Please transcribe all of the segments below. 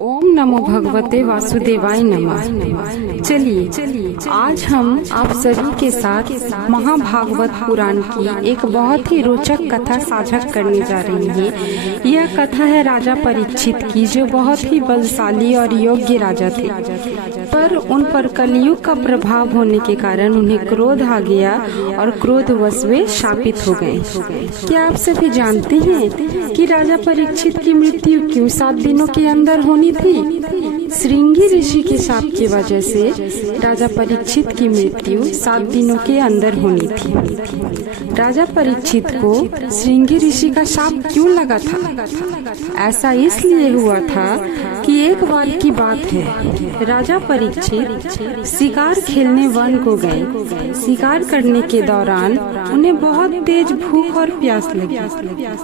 ओम नमो भगवते वासुदेवाय नमः। चलिए आज हम आप सभी के साथ महाभागवत पुराण की एक बहुत ही रोचक कथा साझा करने जा रही हैं। यह कथा है राजा परीक्षित की, जो बहुत ही बलशाली और योग्य राजा थे, पर उन पर कलयुग का प्रभाव होने के कारण उन्हें क्रोध आ गया और क्रोधवश वे शापित हो गए। क्या आप सभी जानते हैं कि राजा परीक्षित की मृत्यु क्यों 7 दिनों के अंदर होनी थी? श्रृंगी ऋषि के शाप की वजह से राजा परीक्षित की मृत्यु 7 दिनों के अंदर होनी थी। राजा परीक्षित को श्रृंगी ऋषि का शाप क्यों लगा था? ऐसा इसलिए हुआ था कि एक बार की बात है, राजा परीक्षित शिकार खेलने वन को गए। शिकार करने के दौरान उन्हें बहुत तेज भूख और प्यास लगी।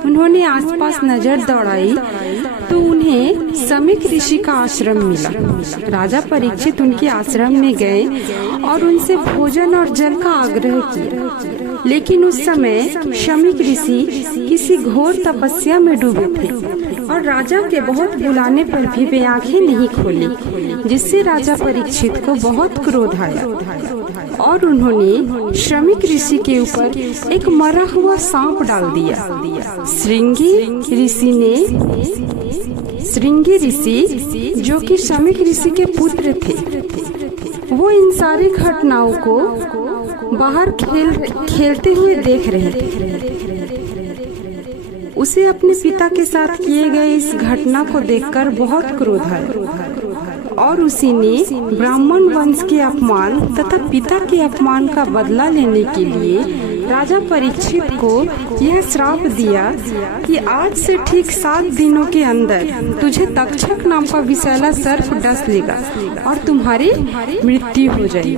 उन्होंने आसपास नजर दौड़ाई तो उन्हें समीक ऋषि का आश्रम मिला। राजा परीक्षित उनके आश्रम में गए और उनसे भोजन और जल का आग्रह किया, लेकिन उस समय समीक ऋषि किसी घोर तपस्या में डूबे थे और राजा के बहुत बुलाने पर भी वे आंखें नहीं खोली, जिससे राजा परीक्षित को बहुत क्रोध आया और उन्होंने समीक ऋषि के ऊपर एक मरा हुआ सांप डाल दिया। श्रृंगी ऋषि जो कि समीक ऋषि के पुत्र थे, वो इन सारी घटनाओं को बाहर खेलते हुए देख रहे थे। उसे अपने पिता के साथ किए गए इस घटना को देखकर बहुत क्रोध आया और उसी ने ब्राह्मण वंश के अपमान तथा पिता के अपमान का बदला लेने के लिए राजा परीक्षित को यह श्राप दिया कि आज से ठीक 7 दिनों के अंदर तुझे तक्षक नाम का विषैला सर्प डस लेगा और तुम्हारी मृत्यु हो जाएगी।